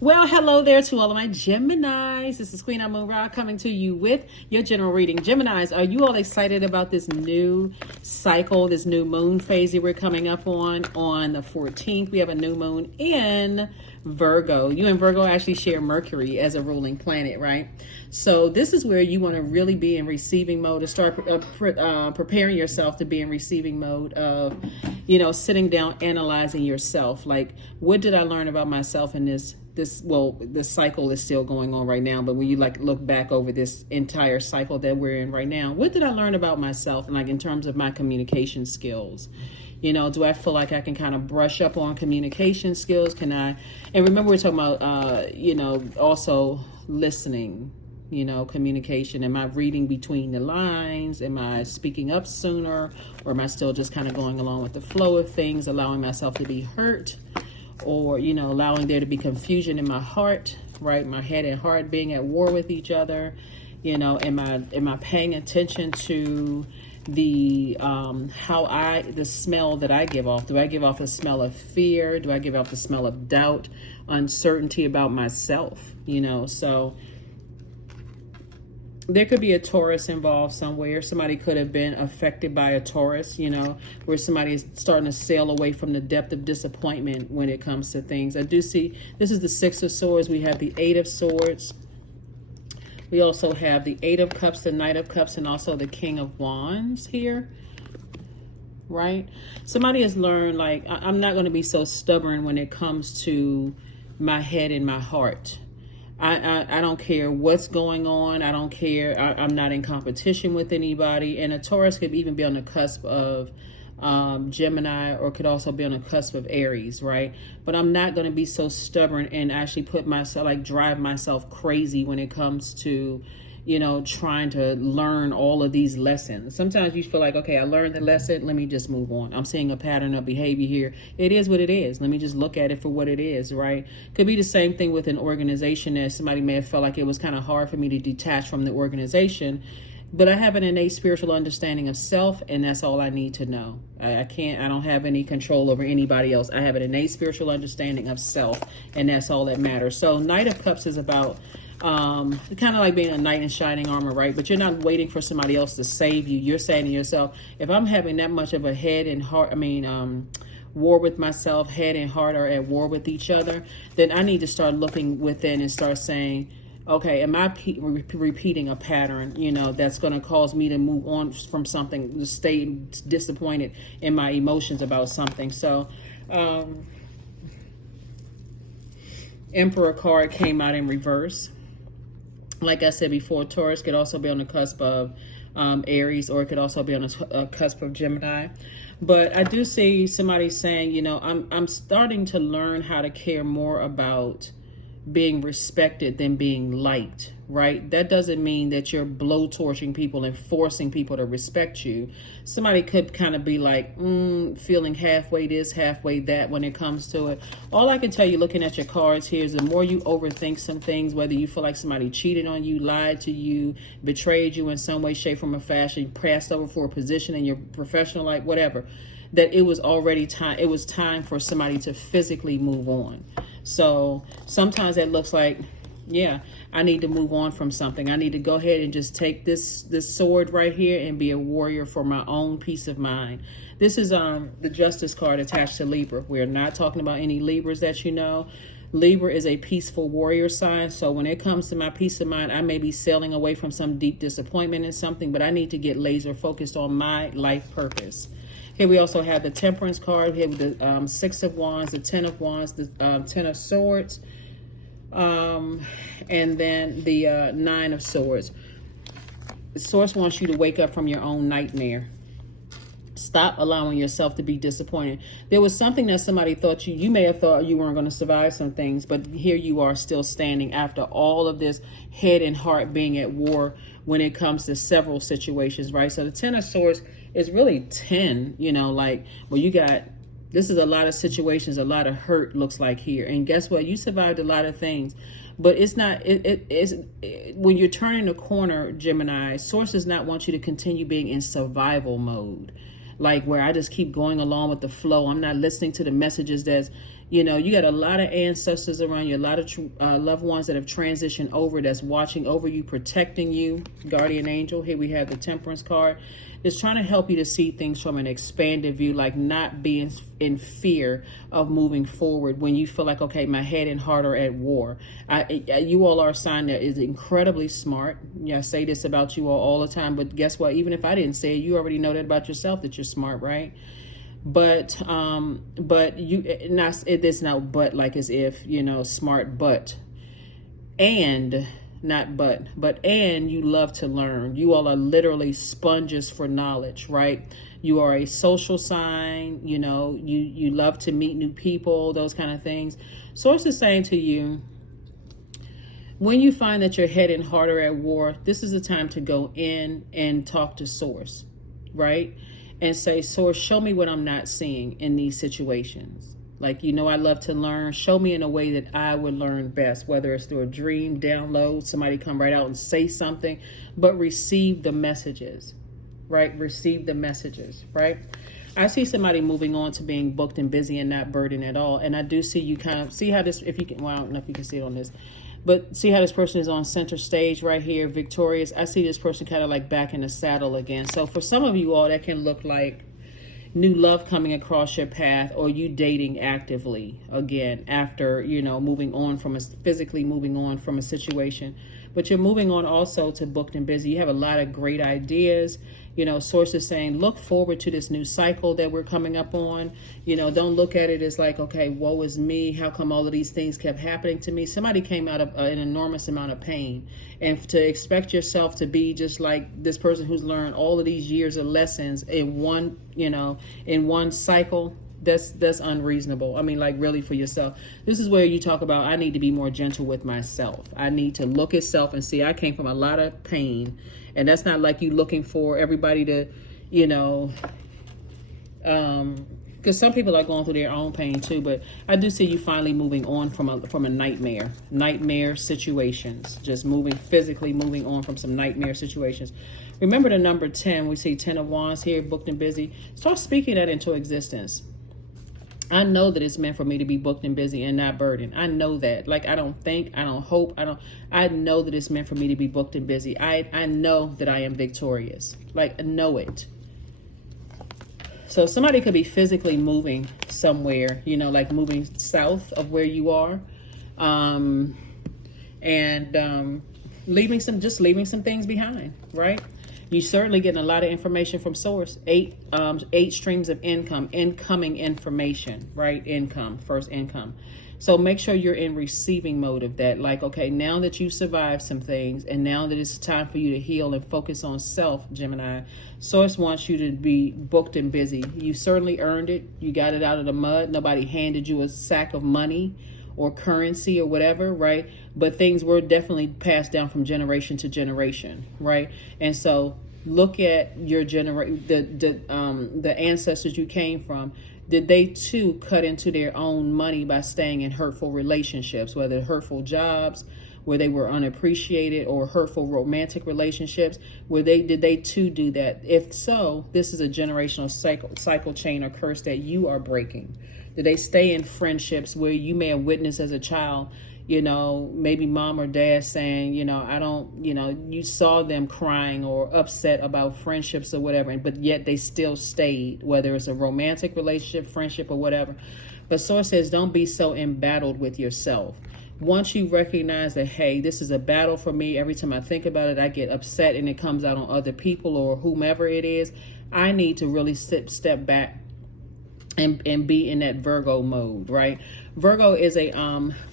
Well, hello there to all of my Geminis. This is Queen Amun Ra coming to you with your general reading. Geminis, are you all excited about this new cycle, this new moon phase that we're coming up on? On the 14th, we have a new moon in Virgo. You and Virgo actually share Mercury as a ruling planet, right? So this is where you want to really be in receiving mode, to start preparing yourself to be in receiving mode of, sitting down, analyzing yourself. Like, what did I learn about myself in this cycle is still going on right now, but when you look back over this entire cycle that we're in right now, what did I learn about myself, and in terms of my communication skills? Do I feel like I can kind of brush up on communication skills? And remember, we're talking about also listening, communication. Am I reading between the lines? Am I speaking up sooner, or am I still just kind of going along with the flow of things, allowing myself to be hurt? Or, allowing there to be confusion in my heart, right? My head and heart being at war with each other. Am I paying attention to the smell that I give off? Do I give off a smell of fear? Do I give off the smell of doubt, uncertainty about myself? So there could be a Taurus involved somewhere. Somebody could have been affected by a Taurus, where somebody is starting to sail away from the depth of disappointment when it comes to things. I do see, this is the Six of Swords. We have the Eight of Swords. We also have the Eight of Cups, the Knight of Cups, and also the King of Wands here, right? Somebody has learned, I'm not going to be so stubborn when it comes to my head and my heart. I don't care what's going on. I don't care. I'm not in competition with anybody. And a Taurus could even be on the cusp of Gemini, or could also be on the cusp of Aries, right? But I'm not going to be so stubborn and actually drive myself crazy when it comes to, trying to learn all of these lessons. Sometimes you feel like, okay, I learned the lesson. Let me just move on. I'm seeing a pattern of behavior here. It is what it is. Let me just look at it for what it is, right? Could be the same thing with an organization, that somebody may have felt like it was kind of hard for me to detach from the organization. But I have an innate spiritual understanding of self, and that's all I need to know. I don't have any control over anybody else. I have an innate spiritual understanding of self, and that's all that matters. So Knight of Cups is about kind of like being a knight in shining armor, right? But you're not waiting for somebody else to save you. You're saying to yourself, if I'm having that much of a head and heart, war with myself, head and heart are at war with each other, then I need to start looking within and start saying, okay, am I repeating a pattern, that's going to cause me to move on from something, to stay disappointed in my emotions about something? So, Emperor card came out in reverse. Like I said before, Taurus could also be on the cusp of Aries, or it could also be on a cusp of Gemini. But I do see somebody saying, I'm starting to learn how to care more about being respected than being liked, right? That doesn't mean that you're blowtorching people and forcing people to respect you. Somebody could kind of be feeling halfway this, halfway that when it comes to it. All I can tell you looking at your cards here is the more you overthink some things, whether you feel like somebody cheated on you, lied to you, betrayed you in some way, shape, form, or fashion, passed over for a position in your professional life, whatever, that it was already time. It was time for somebody to physically move on. So sometimes that looks like, yeah, I need to move on from something. I need to go ahead and just take this sword right here and be a warrior for my own peace of mind. This is the Justice card attached to Libra. We're not talking about any Libras that you know. Libra is a peaceful warrior sign. So when it comes to my peace of mind, I may be sailing away from some deep disappointment in something, but I need to get laser focused on my life purpose. Here we also have the Temperance card. Here with the Six of Wands, the Ten of Wands, the Ten of Swords, and then the Nine of Swords. The Source wants you to wake up from your own nightmare. Stop allowing yourself to be disappointed. There was something that somebody thought you may have thought you weren't going to survive some things, but here you are still standing after all of this head and heart being at war when it comes to several situations, right? So the Ten of Swords is really 10, you got, this is a lot of situations, a lot of hurt looks like here. And guess what? You survived a lot of things, but it's not, it's when you're turning the corner, Gemini, Source does not want you to continue being in survival mode. Where I just keep going along with the flow. I'm not listening to the messages that's, You know, you got a lot of ancestors around you, a lot of loved ones that have transitioned over, that's watching over you, protecting you. Guardian angel. Here we have the Temperance card. It's trying to help you to see things from an expanded view, like not being in fear of moving forward when you feel like, okay, my head and heart are at war. You all are a sign that is incredibly smart. Yeah, I say this about you all the time, but guess what? Even if I didn't say it, you already know that about yourself, that you're smart, right? But you not, it's not but like as if, you know, smart, but and not but and you love to learn. You all are literally sponges for knowledge, right? You are a social sign. You know, you love to meet new people, those kind of things. Source is saying to you, when you find that your head and heart are at war, this is the time to go in and talk to Source, right? And say, Source, show me what I'm not seeing in these situations. Like, you know, I love to learn. Show me in a way that I would learn best, whether it's through a dream, download, somebody come right out and say something, but receive the messages, right? Receive the messages, right? I see somebody moving on to being booked and busy and not burdened at all. And I do see you kind of see how this, if you can, well, I don't know if you can see it on this, but see how this person is on center stage right here, victorious. I see this person kind of like back in the saddle again. So for some of you all, that can look like new love coming across your path, or you dating actively again after, you know, moving on from physically moving on from a situation. But you're moving on also to booked and busy. You have a lot of great ideas. You know, Source is saying, look forward to this new cycle that we're coming up on. You know, don't look at it as like, okay, woe is me. How come all of these things kept happening to me? Somebody came out of an enormous amount of pain. And to expect yourself to be just like this person who's learned all of these years of lessons in one, you know, in one cycle, that's unreasonable. I mean, like, really, for yourself. This is where you talk about, I need to be more gentle with myself. I need to look at self and see I came from a lot of pain. And that's not like you looking for everybody to, you know, because some people are going through their own pain too. But I do see you finally moving on from a nightmare situations. Just physically moving on from some nightmare situations. Remember the number 10. We see 10 of Wands here, booked and busy. Start speaking that into existence. I know that it's meant for me to be booked and busy and not burdened. I know that. Like, I don't think, I don't hope, I know that it's meant for me to be booked and busy. I know that I am victorious. Like, I know it. So somebody could be physically moving somewhere, you know, like moving south of where you are. Leaving some things behind, right? You certainly getting a lot of information from Source. 8 streams of incoming information, right? First income. So make sure you're in receiving mode of that. Like, okay, now that you survived some things, and now that it's time for you to heal and focus on self, Gemini, Source wants you to be booked and busy. You certainly earned it. You got it out of the mud. Nobody handed you a sack of money or currency or whatever, right? But things were definitely passed down from generation to generation, right? And so look at your the ancestors you came from. Did they too cut into their own money by staying in hurtful relationships, whether hurtful jobs where they were unappreciated, or hurtful romantic relationships did they too do that? If so, this is a generational cycle chain or curse that you are breaking. Did they stay in friendships where you may have witnessed as a child, you know, maybe mom or dad saying, you know, you saw them crying or upset about friendships or whatever, but yet they still stayed, whether it's a romantic relationship, friendship, or whatever. But Source says, don't be so embattled with yourself. Once you recognize that, hey, this is a battle for me, every time I think about it, I get upset and it comes out on other people or whomever it is, I need to really step back and be in that Virgo mode, right? Virgo is a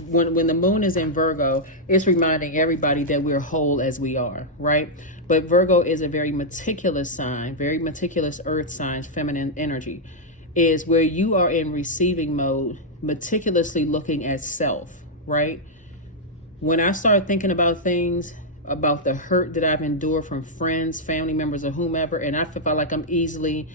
when the moon is in Virgo, it's reminding everybody that we're whole as we are, right? But Virgo is a very meticulous sign, very meticulous earth sign, feminine energy, is where you are in receiving mode, meticulously looking at self, right? When I start thinking about things, about the hurt that I've endured from friends, family members, or whomever, and I feel like I'm easily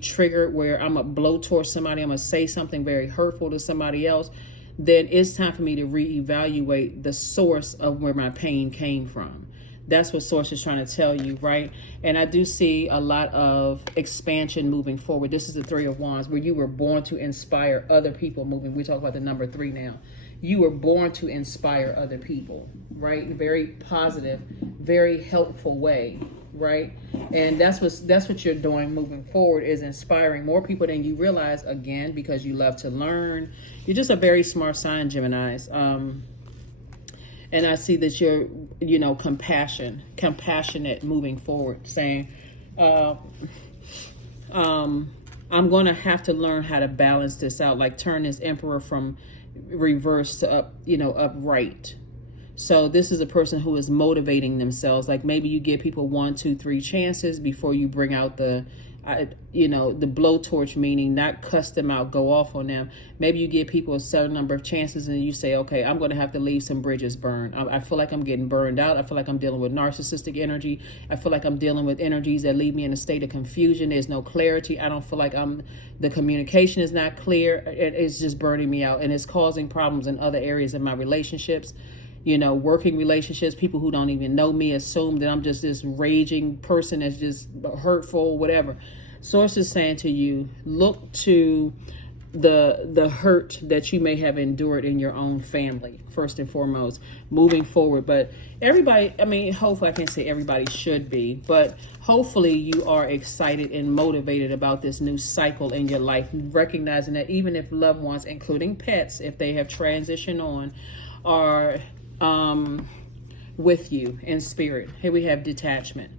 triggered, where I'm going to blow towards somebody, I'm going to say something very hurtful to somebody else, then it's time for me to reevaluate the source of where my pain came from. That's what source is trying to tell you, right? And I do see a lot of expansion moving forward. This is the Three of Wands, where you were born to inspire other people moving. We talk about the number 3 now. You were born to inspire other people, right? In a very positive, very helpful way, right? And that's what you're doing moving forward, is inspiring more people than you realize, again, because you love to learn. You're just a very smart sign, Geminis. And I see that you're, compassionate moving forward, saying, I'm going to have to learn how to balance this out, like turn this emperor from reverse to up, upright. So this is a person who is motivating themselves. Like maybe you give people 1, 2, 3 chances before you bring out the blowtorch, meaning not cuss them out, go off on them. Maybe you give people a certain number of chances and you say, okay, I'm going to have to leave some bridges burned. I feel like I'm getting burned out. I feel like I'm dealing with narcissistic energy. I feel like I'm dealing with energies that leave me in a state of confusion. There's no clarity. I don't feel like the communication is not clear. It's just burning me out, and it's causing problems in other areas of my relationships. Working relationships, people who don't even know me assume that I'm just this raging person that's just hurtful, whatever. Source is saying to you, look to the hurt that you may have endured in your own family, first and foremost, moving forward. But everybody, hopefully, I can't say everybody should be, but hopefully you are excited and motivated about this new cycle in your life, recognizing that even if loved ones, including pets, if they have transitioned on, are with you in spirit. Here we have detachment.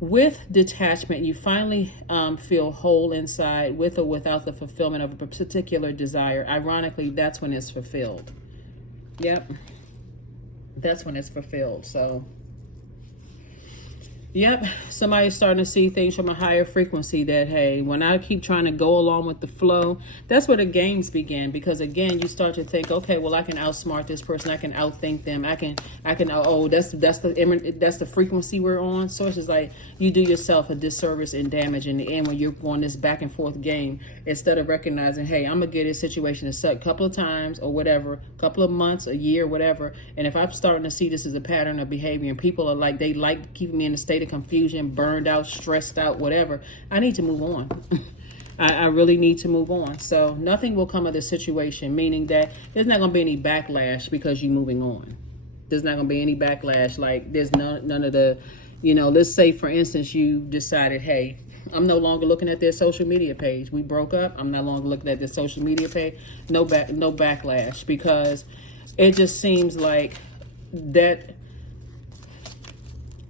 With detachment, you finally feel whole inside, with or without the fulfillment of a particular desire. Ironically, that's when it's fulfilled. Yep. That's when it's fulfilled. So, yep, somebody's starting to see things from a higher frequency that, hey, when I keep trying to go along with the flow, that's where the games begin. Because again, you start to think, okay, well, I can outsmart this person, I can outthink them, I can that's the frequency we're on. Source is like, you do yourself a disservice and damage in the end when you're on this back and forth game, instead of recognizing, hey, I'm gonna get this situation a set couple of times or whatever, a couple of months, a year, whatever. And if I'm starting to see this as a pattern of behavior and people are like, they like keeping me in a state of confusion, burned out, stressed out, whatever, I need to move on. I really need to move on. So nothing will come of this situation, meaning that there's not going to be any backlash because you're moving on. There's not going to be any backlash. Like there's none of the, let's say for instance, you decided, hey, I'm no longer looking at their social media page. We broke up. I'm no longer looking at their social media page. No backlash, because it just seems like that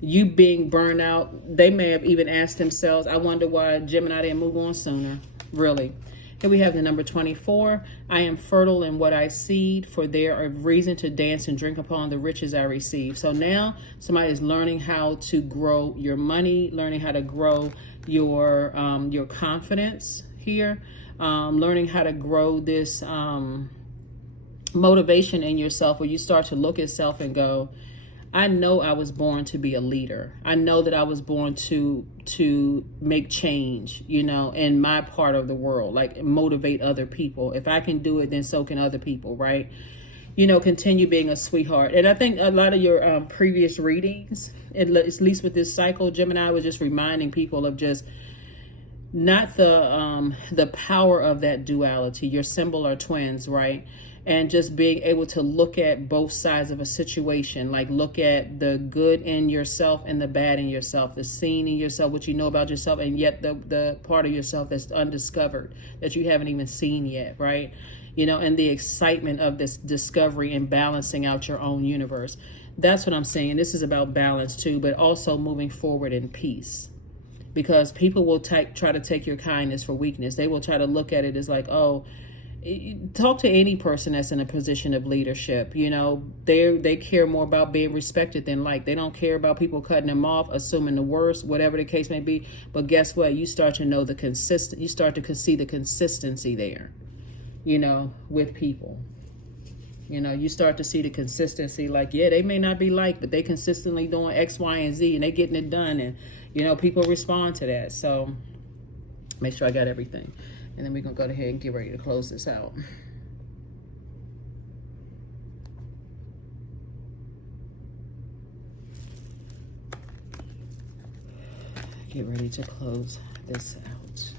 you being burned out, they may have even asked themselves, I wonder why Gemini didn't move on sooner. Really. Here we have the number 24. I am fertile in what I seed, for there are reason to dance and drink upon the riches I receive. So now somebody is learning how to grow your money, learning how to grow your confidence here, learning how to grow this motivation in yourself, where you start to look at self and go, I know I was born to be a leader. I know that I was born to make change, in my part of the world, like motivate other people. If I can do it, then so can other people, right? Continue being a sweetheart. And I think a lot of your previous readings, at least with this cycle, Gemini, was just reminding people of just not the power of that duality. Your symbol are twins, right? And just being able to look at both sides of a situation, like look at the good in yourself and the bad in yourself, the seen in yourself, what you know about yourself, and yet the part of yourself that's undiscovered, that you haven't even seen yet, right? And the excitement of this discovery and balancing out your own universe. That's what I'm saying. This is about balance too, but also moving forward in peace. Because people will try to take your kindness for weakness. They will try to look at it as like, oh, talk to any person that's in a position of leadership. They care more about being respected than liked. They don't care about people cutting them off, assuming the worst, whatever the case may be. But guess what? You start to know you start to see the consistency there, with people. You start to see the consistency, like, yeah, they may not be liked, but they consistently doing X, Y, and Z, and they getting it done. And, people respond to that. So make sure I got everything. And then we're going to go ahead and get ready to close this out. Get ready to close this out.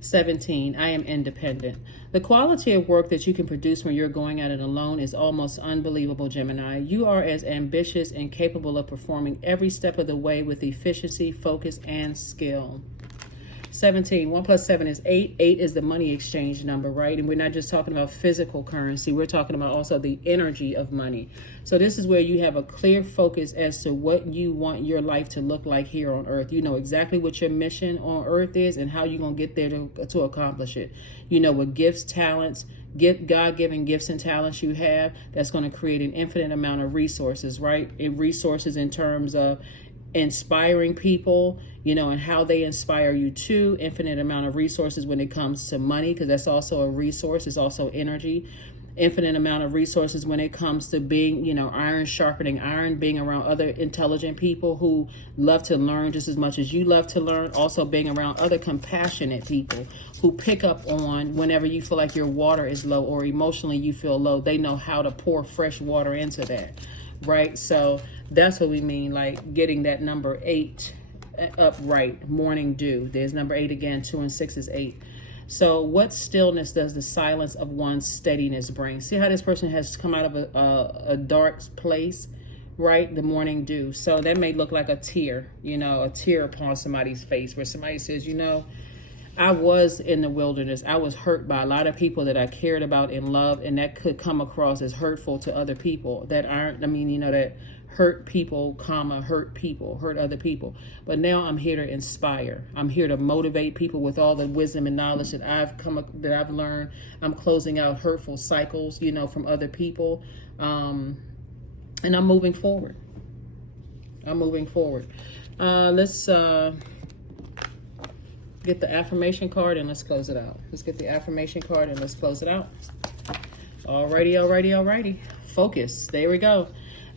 17, I am independent. The quality of work that you can produce when you're going at it alone is almost unbelievable, Gemini. You are as ambitious and capable of performing every step of the way with efficiency, focus, and skill. 17, 1 plus 7 is 8. 8 is the money exchange number, right? And we're not just talking about physical currency. We're talking about also the energy of money. So this is where you have a clear focus as to what you want your life to look like here on earth. You know exactly what your mission on earth is and how you're going to get there to accomplish it. You know what gifts, talents, God-given gifts and talents you have that's going to create an infinite amount of resources, right? And resources in terms of inspiring people, you know, and how they inspire you too. Infinite amount of resources when it comes to money, because that's also a resource. It's also energy. Infinite amount of resources when it comes to being, you know, iron sharpening iron, being around other intelligent people who love to learn just as much as you love to learn. Also being around other compassionate people who pick up on whenever you feel like your water is low or emotionally you feel low. They know how to pour fresh water into that, right? So that's what we mean, like getting that number 8 upright, morning dew. There's number 8 again. 2 and 6 is 8. So what stillness does the silence of one's steadiness bring? See how this person has come out of a dark place, right? The morning dew. So that may look like a tear, you know, a tear upon somebody's face where somebody says, you know, I was in the wilderness. I was hurt by a lot of people that I cared about and loved, and that could come across as hurtful to other people that aren't, I mean, you know, that hurt people, hurt other people. But now I'm here to inspire. I'm here to motivate people with all the wisdom and knowledge that I've learned. I'm closing out hurtful cycles, you know, from other people. And I'm moving forward. Let's get the affirmation card and let's close it out. Let's get the affirmation card and let's close it out. Alrighty. Focus. There we go.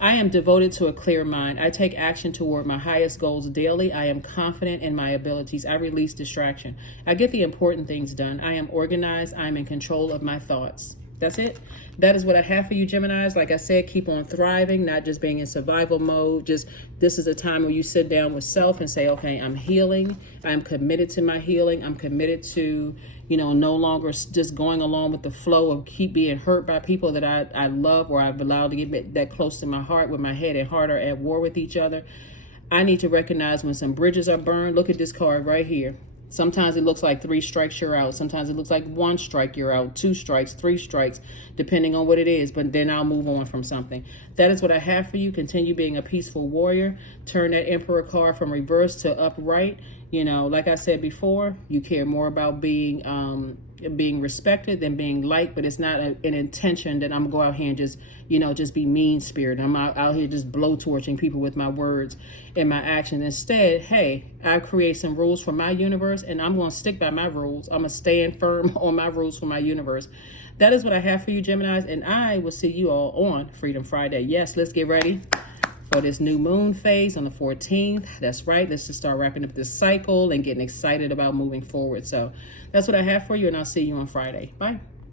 I am devoted to a clear mind. I take action toward my highest goals daily. I am confident in my abilities. I release distraction. I get the important things done. I am organized. I am in control of my thoughts. That's it. That is what I have for you, Geminis. Like I said, keep on thriving, not just being in survival mode. Just this is a time where you sit down with self and say, okay, I'm healing. I'm committed to my healing. I'm committed to, you know, no longer just going along with the flow of keep being hurt by people that I love or I've allowed to get that close to my heart, where my head and heart are at war with each other. I need to recognize when some bridges are burned. Look at this card right here. Sometimes it looks like 3 strikes, you're out. Sometimes it looks like 1 strike, you're out. 2 strikes, 3 strikes, depending on what it is. But then I'll move on from something. That is what I have for you. Continue being a peaceful warrior. Turn that Emperor card from reverse to upright. You know, like I said before, you care more about being respected than being liked, but it's not an intention that I'm going to go out here and just, you know, just be mean-spirited. I'm out here just blowtorching people with my words and my action. Instead, hey, I create some rules for my universe, and I'm going to stick by my rules. I'm going to stand firm on my rules for my universe. That is what I have for you, Geminis, and I will see you all on Freedom Friday. Yes, let's get ready for this new moon phase on the 14th. That's right. Let's just start wrapping up this cycle and getting excited about moving forward. So that's what I have for you, and I'll see you on Friday. Bye.